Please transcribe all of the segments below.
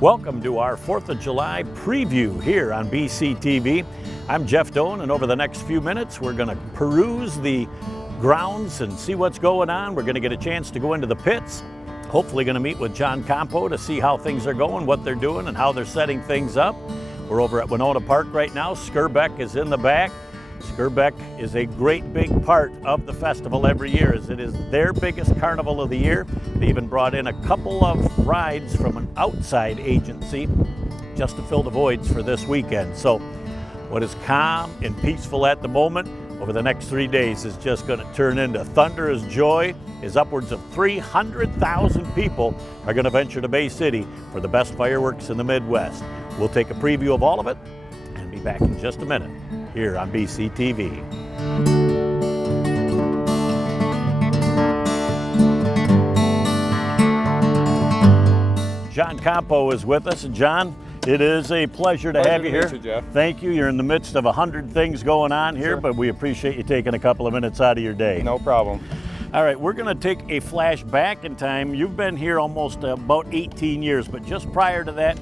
Welcome to our 4th of July preview here on BCTV. I'm Jeff Doan, and over the next few minutes we're going to peruse the grounds and see what's going on. We're going to get a chance to go into the pits. Hopefully going to meet with John Campo to see how things are going, what they're doing, and how they're setting things up. We're over at Winona Park right now. Skirbeck is in the back. Skirbeck is a great big part of the festival every year, as it is their biggest carnival of the year. They even brought in a couple of rides from an outside agency just to fill the voids for this weekend. So what is calm and peaceful at the moment, over the next 3 days is just going to turn into thunderous joy, as upwards of 300,000 people are going to venture to Bay City for the best fireworks in the Midwest. We'll take a preview of all of it and be back in just a minute here on BCTV. John Campo is with us. John, it is a pleasure to have you here. You, Jeff. Thank you. You're in the midst of 100 things going on here, but we appreciate you taking a couple of minutes out of your day. No problem. All right, we're going to take a flash back in time. You've been here almost about 18 years, but just prior to that,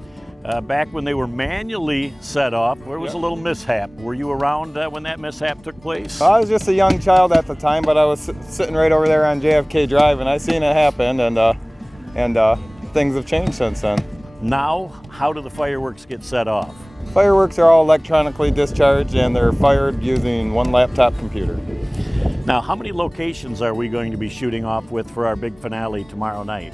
back when they were manually set off, there was a little mishap. Were you around when that mishap took place? I was just a young child at the time, but I was sitting right over there on JFK Drive, and I seen it happen, and things have changed since then. Now, how do the fireworks get set off? Fireworks are all electronically discharged, and they're fired using one laptop computer. Now, how many locations are we going to be shooting off with for our big finale tomorrow night?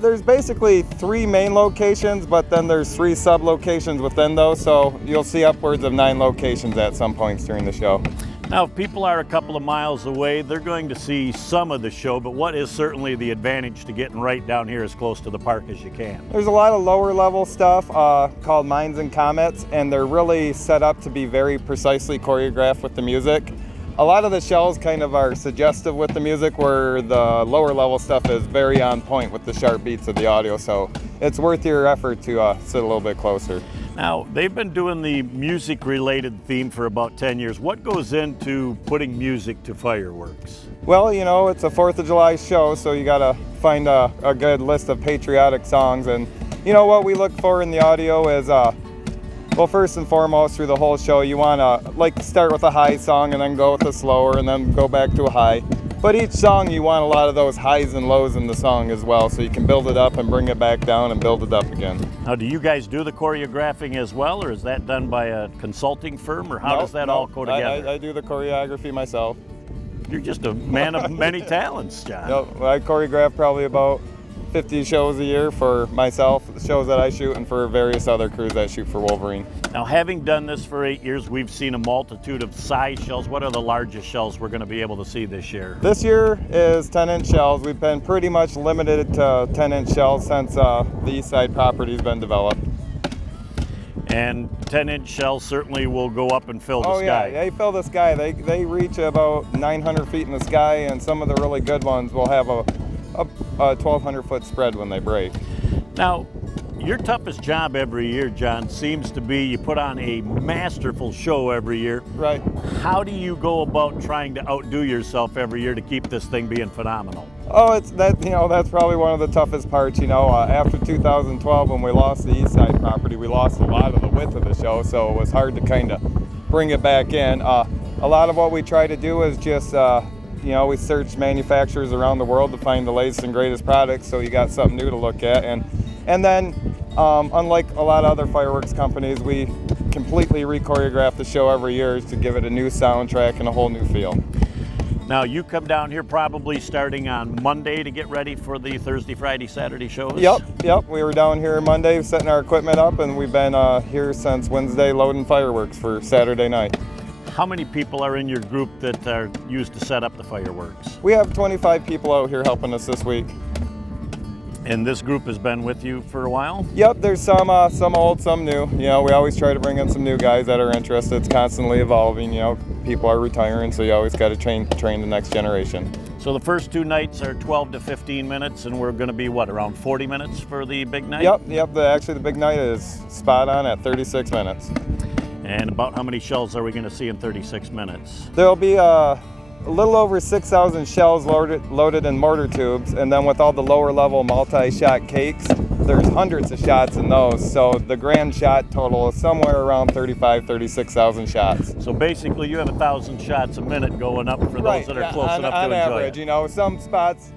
There's basically 3 main locations, but then there's 3 sub-locations within those, so you'll see upwards of 9 locations at some points during the show. Now, if people are a couple of miles away, they're going to see some of the show, but what is certainly the advantage to getting right down here as close to the park as you can? There's a lot of lower level stuff called Mines and Comets, and they're really set up to be very precisely choreographed with the music. A lot of the shells kind of are suggestive with the music, where the lower level stuff is very on point with the sharp beats of the audio, so it's worth your effort to sit a little bit closer. Now, they've been doing the music-related theme for about 10 years. What goes into putting music to fireworks? Well, you know, it's a 4th of July show, so you gotta find a good list of patriotic songs, and you know what we look for in the audio is well, first and foremost, through the whole show, you want to start with a high song and then go with a slower and then go back to a high. But each song, you want a lot of those highs and lows in the song as well, so you can build it up and bring it back down and build it up again. Now, do you guys do the choreographing as well, or is that done by a consulting firm, or how does that all go together? I do the choreography myself. You're just a man of many talents, John. Yep, I choreograph probably about 50 shows a year for myself, the shows that I shoot, and for various other crews that shoot for Wolverine. Now, having done this for 8 years, we've seen a multitude of size shells. What are the largest shells we're going to be able to see this year? This year is 10-inch shells. We've been pretty much limited to 10-inch shells since the East Side property's been developed. And 10-inch shells certainly will go up and fill the sky. Yeah, they fill the sky. They reach about 900 feet in the sky, and some of the really good ones will have a 1,200-foot spread when they break. Now, your toughest job every year, John, seems to be you put on a masterful show every year. Right. How do you go about trying to outdo yourself every year to keep this thing being phenomenal? Oh, that's probably one of the toughest parts. After 2012, when we lost the East Side property, we lost a lot of the width of the show, so it was hard to kind of bring it back in. A lot of what we try to do is just we search manufacturers around the world to find the latest and greatest products, so you got something new to look at. And then, unlike a lot of other fireworks companies, we completely re-choreograph the show every year to give it a new soundtrack and a whole new feel. Now, you come down here probably starting on Monday to get ready for the Thursday, Friday, Saturday shows? Yep. We were down here Monday setting our equipment up, and we've been here since Wednesday loading fireworks for Saturday night. How many people are in your group that are used to set up the fireworks? We have 25 people out here helping us this week. And this group has been with you for a while? Yep, there's some old, some new. We always try to bring in some new guys that are interested. It's constantly evolving. People are retiring, so you always got to train the next generation. So the first 2 nights are 12 to 15 minutes, and we're going to be, around 40 minutes for the big night? Yep. Actually, the big night is spot on at 36 minutes. And about how many shells are we going to see in 36 minutes? There'll be a little over 6,000 shells loaded in mortar tubes, and then with all the lower level multi-shot cakes, there's hundreds of shots in those. So the grand shot total is somewhere around 36,000 shots. So basically you have 1,000 shots a minute going up for those that are close enough to enjoy average, it. you know, some spots,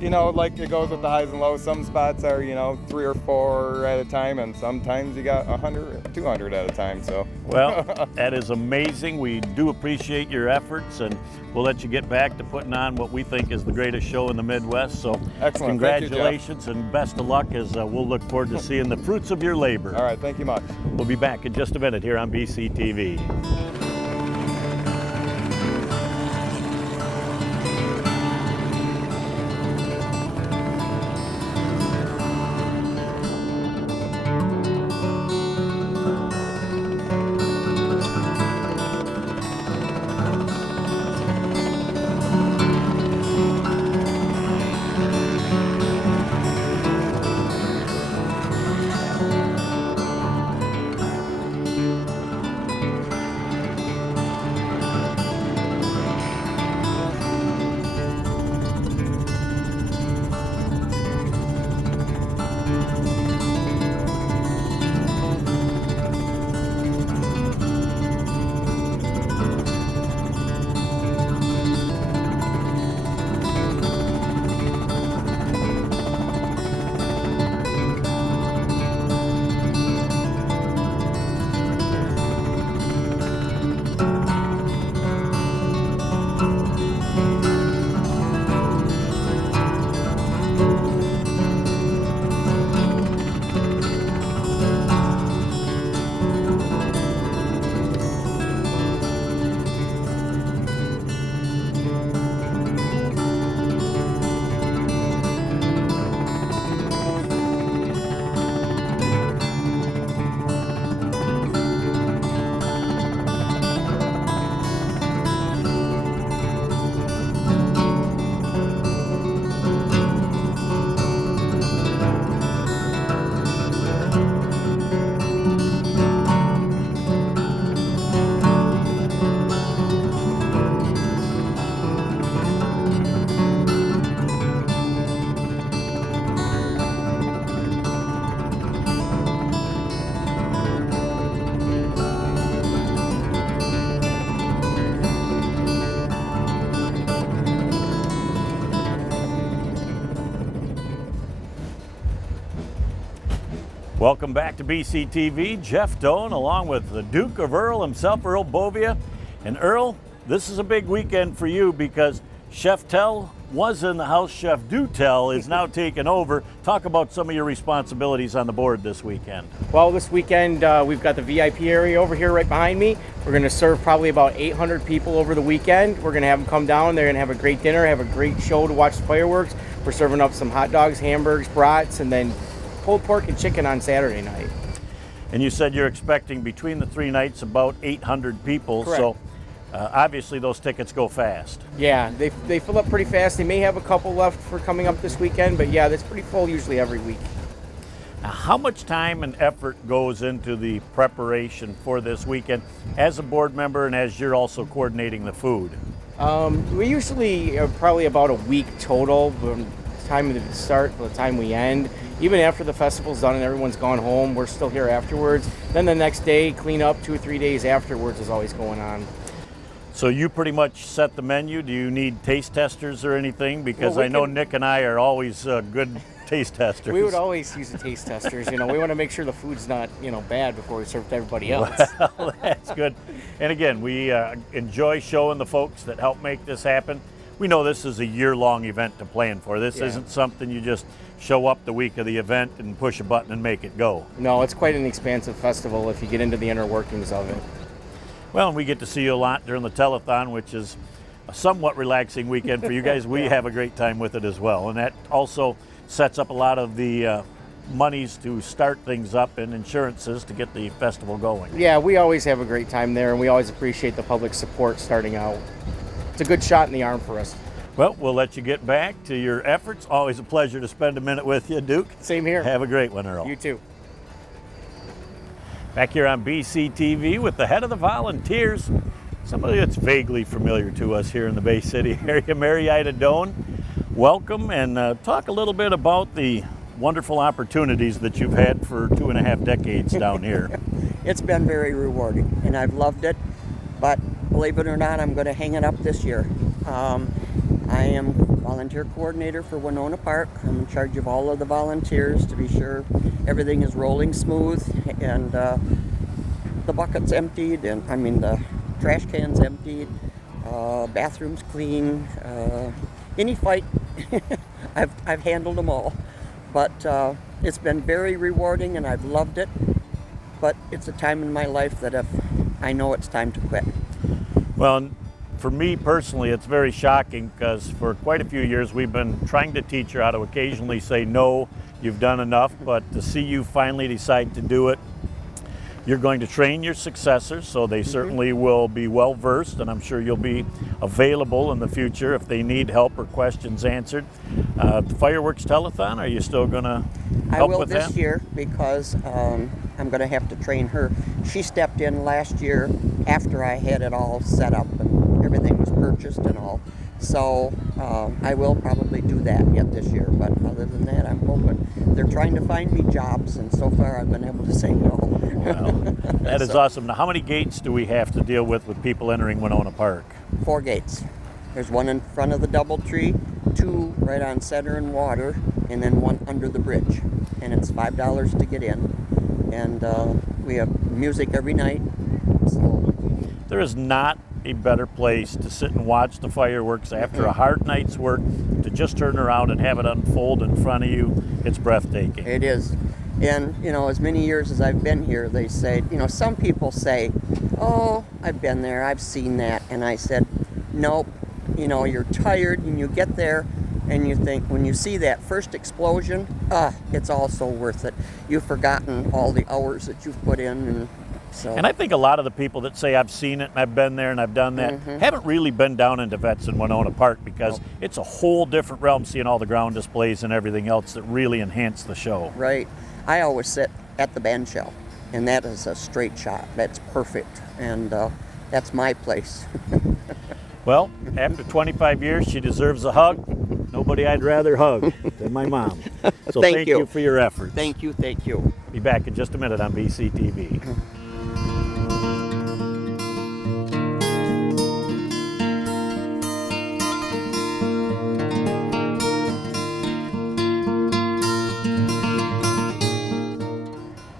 you know, like it goes with the highs and lows. Some spots are, you know, 3 or 4 at a time, and sometimes you got 100, 200 at a time. So, well, that is amazing. We do appreciate your efforts, and we'll let you get back to putting on what we think is the greatest show in the Midwest. So, excellent. Congratulations and best of luck, as we'll look forward to seeing the fruits of your labor. All right, thank you much. We'll be back in just a minute here on BCTV. Welcome back to BCTV. Jeff Doan along with the Duke of Earl himself, Earl Bovia. And Earl, this is a big weekend for you because Chef Tell was in the house. Chef Do Tell is now taking over. Talk about some of your responsibilities on the board this weekend. Well, this weekend we've got the VIP area over here right behind me. We're going to serve probably about 800 people over the weekend. We're going to have them come down. They're going to have a great dinner, have a great show to watch the fireworks. We're serving up some hot dogs, hamburgers, brats, and then pulled pork and chicken on Saturday night. And you said you're expecting between the 3 nights about 800 people. Correct. So obviously those tickets go fast. Yeah, they fill up pretty fast. They may have a couple left for coming up this weekend, but yeah, that's pretty full usually every week. Now, how much time and effort goes into the preparation for this weekend as a board member and as you're also coordinating the food? We usually probably about a week total from the time of the start to the time we end. Even after the festival's done and everyone's gone home, we're still here afterwards. Then the next day, clean up 2 or 3 days afterwards is always going on. So you pretty much set the menu. Do you need taste testers or anything? Because Well, I know Nick and I are always good taste testers. We would always use the taste testers. You know, we want to make sure the food's not, bad before we serve it to everybody else. Well, that's good. And again, we enjoy showing the folks that help make this happen. We know this is a year-long event to plan for. This isn't something you just show up the week of the event and push a button and make it go. No, it's quite an expansive festival if you get into the inner workings of it. Well, and we get to see you a lot during the telethon, which is a somewhat relaxing weekend for you guys. We have a great time with it as well. And that also sets up a lot of the monies to start things up and insurances to get the festival going. Yeah, we always have a great time there, and we always appreciate the public support starting out. It's a good shot in the arm for us. Well, we'll let you get back to your efforts. Always a pleasure to spend a minute with you, Duke. Same here. Have a great one, Earl. You too. Back here on BCTV with the head of the volunteers, Somebody that's vaguely familiar to us here in the Bay City area, Mary Ida Doan. Welcome, and talk a little bit about the wonderful opportunities that you've had for 2.5 decades down here. It's been very rewarding, and I've loved it, but believe it or not, I'm going to hang it up this year. I am volunteer coordinator for Winona Park. I'm in charge of all of the volunteers to be sure everything is rolling smooth, and the bucket's emptied, and the trash can's emptied, bathrooms clean, any fight, I've handled them all. But it's been very rewarding, and I've loved it. But it's a time in my life that if I know it's time to quit. Well, for me personally, it's very shocking because for quite a few years we've been trying to teach her how to occasionally say, no, you've done enough, but to see you finally decide to do it, you're going to train your successors, so they certainly will be well versed, and I'm sure you'll be available in the future if they need help or questions answered. The fireworks telethon, are you still going to help with that? I will this year because I'm going to have to train her. She stepped in last year after I had it all set up and everything was purchased and all. So I will probably do that yet this year, but other than that, I'm hoping. They're trying to find me jobs, and so far I've been able to say no. Well, that is awesome. Now, how many gates do we have to deal with people entering Winona Park? 4 gates. There's one in front of the DoubleTree, 2 right on Center and Water, and then 1 under the bridge. And it's $5 to get in. And we have music every night. So there is not a better place to sit and watch the fireworks after a hard night's work, to just turn around and have it unfold in front of you. It's breathtaking. it is. And, as many years as I've been here, they say, some people say, oh, I've been there, I've seen that. And I said, nope, you're tired and you get there and you think, when you see that first explosion, it's all so worth it. You've forgotten all the hours that you've put in. And I think a lot of the people that say I've seen it and I've been there and I've done that haven't really been down into Vets in Winona Park, because it's a whole different realm, seeing all the ground displays and everything else that really enhance the show. Right. I always sit at the band shell, and that is a straight shot. That's perfect, and that's my place. Well, after 25 years, she deserves a hug. Nobody I'd rather hug than my mom. So thank you for your efforts. Thank you, thank you. Be back in just a minute on BCTV.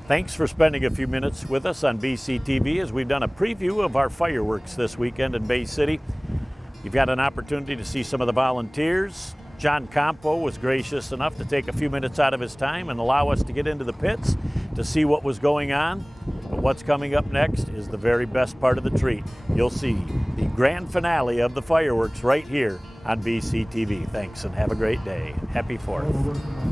Thanks for spending a few minutes with us on BCTV as we've done a preview of our fireworks this weekend in Bay City. You've got an opportunity to see some of the volunteers. John Campo was gracious enough to take a few minutes out of his time and allow us to get into the pits to see what was going on. But what's coming up next is the very best part of the treat. You'll see the grand finale of the fireworks right here on BCTV. Thanks, and have a great day. Happy 4th.